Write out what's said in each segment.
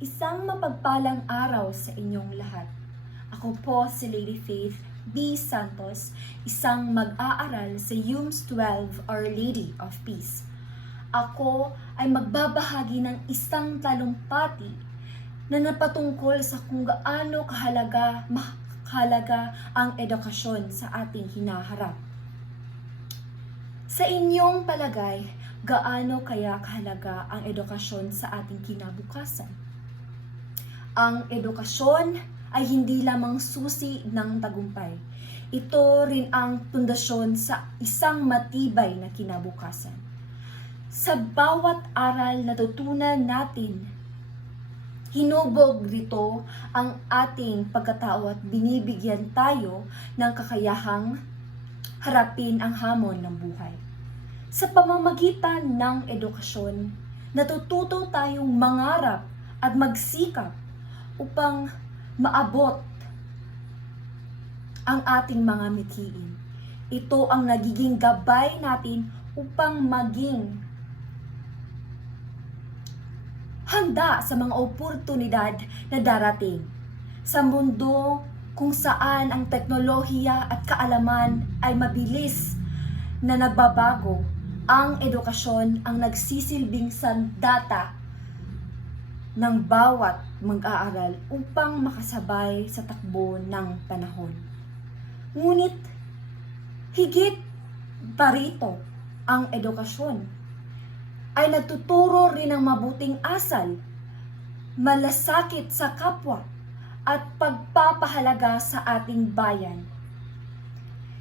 Isang mapagpalang araw sa inyong lahat. Ako po si Lady Faith B. Santos, isang mag-aaral sa UMS 12 Our Lady of Peace. Ako ay magbabahagi ng isang talumpati na napatungkol sa kung gaano kahalaga ang edukasyon sa ating hinaharap. Sa inyong palagay, gaano kaya kahalaga ang edukasyon sa ating kinabukasan? Ang edukasyon ay hindi lamang susi ng tagumpay. Ito rin ang pundasyon sa isang matibay na kinabukasan. Sa bawat aral na tutunan natin, hinubog rito ang ating pagkatao at binibigyan tayo ng kakayahang harapin ang hamon ng buhay. Sa pamamagitan ng edukasyon, natututo tayong mangarap at magsikap upang maabot ang ating mga mithiin. Ito ang nagiging gabay natin upang maging handa sa mga oportunidad na darating. Sa mundo kung saan ang teknolohiya at kaalaman ay mabilis na nagbabago, ang edukasyon ang nagsisilbing sandata ng bawat mag-aaral upang makasabay sa takbo ng panahon. Ngunit, higit pa rito, ang edukasyon ay nagtuturo rin ng mabuting asal, malasakit sa kapwa, at pagpapahalaga sa ating bayan.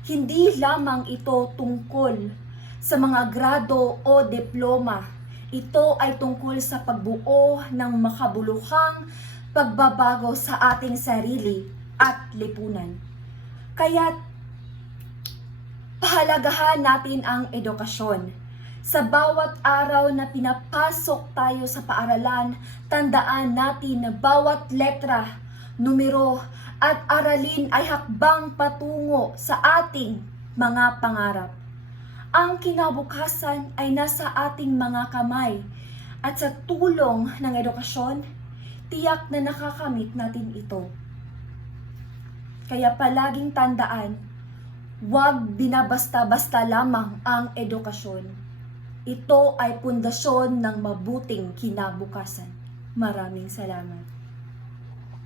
Hindi lamang ito tungkol sa mga grado o diploma. Ito ay tungkol sa pagbuo ng makabuluhang pagbabago sa ating sarili at lipunan. Kaya pahalagahan natin ang edukasyon. Sa bawat araw na pinapasok tayo sa paaralan, tandaan natin na bawat letra, numero at aralin ay hakbang patungo sa ating mga pangarap. Ang kinabukasan ay nasa ating mga kamay at sa tulong ng edukasyon, tiyak na nakakamit natin ito. Kaya palaging tandaan, huwag binabasta-basta lamang ang edukasyon. Ito ay pundasyon ng mabuting kinabukasan. Maraming salamat.